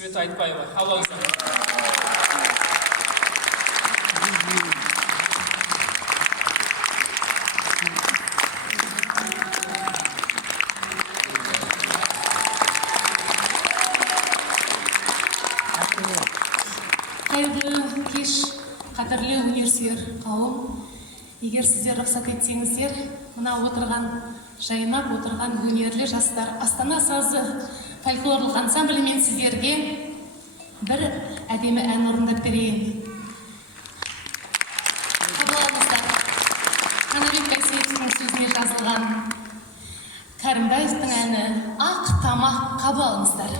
Света Айтбаева. Аплодисмент. Қайырлы кеш, қадірлі өнерсүйер қауым. Егер сіздер рұқсат етсеңіздер, мына отырған, жайнап отырған өнерлі жастар Астана сазы фольклорлық ансамблімен сіздерге бір әдемі ән орындап берейін. Қабыл алыңыздар. Қанабек Бәйсейітовтің сөзіне жазылған Кәрімбаевтың әні «Ақ тамақ» қабыл алыңыздар.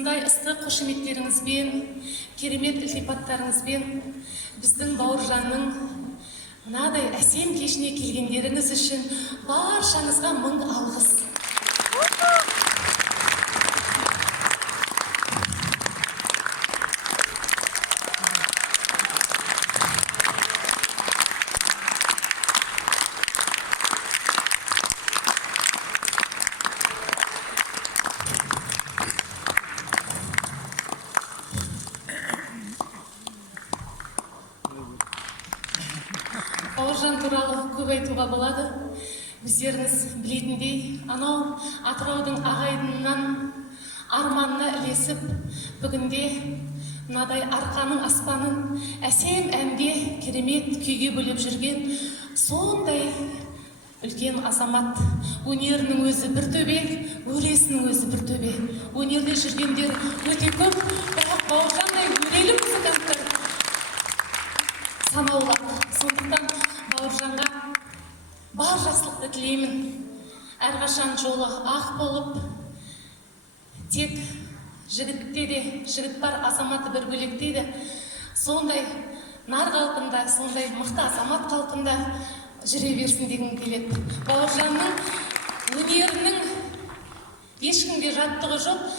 осындай ыстық қошеметтеріңізбен, керемет ілтипаттарыңызбен біздің Бауыржанның мынадай әсем кешіне келгендеріңіз үшін баршаңызға мың алғыс. Бауыржан туралы көп айтуға болады. Өздеріңіз білетіндей, анау Атыраудың ағайынынан арманына ілесіп, бүгінде мынадай арқаның аспанын әсем әнге, керемет күйге бөлеп жүрген сондай үлкен азамат. Өнерінің өзі бір төбе, өресінің өзі бір төбе. Өнерде жүргендер өте көп, бірақ Бауыржандай өрелі музыканттар санаулы. Сондықтан Бауыржанға бар жақсылықты тілеймін. Әрқашан жолы ақ болып, тек жігітте де жігіт бар, азаматы бір бөлек дейді. Сондай нар қалпында, сондай мықты азамат қалпында жүре берсін дегім келеді. Бауыржанның өнерінің ешкімге жаттығы жоқ.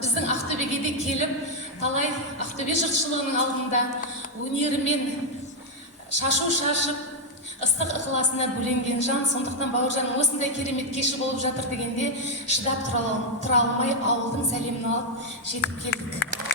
Біздің Ақтөбеге де келіп, талай Ақтөбе жұртшылығының алдында өнерімен шашу шашып, ыстық ықыласына бөленген жан. Сондықтан Бауыржанның осындай керемет кеші болып жатыр дегенде шыдап тұра алмай ауылдың сәлемін алып жетіп келдік.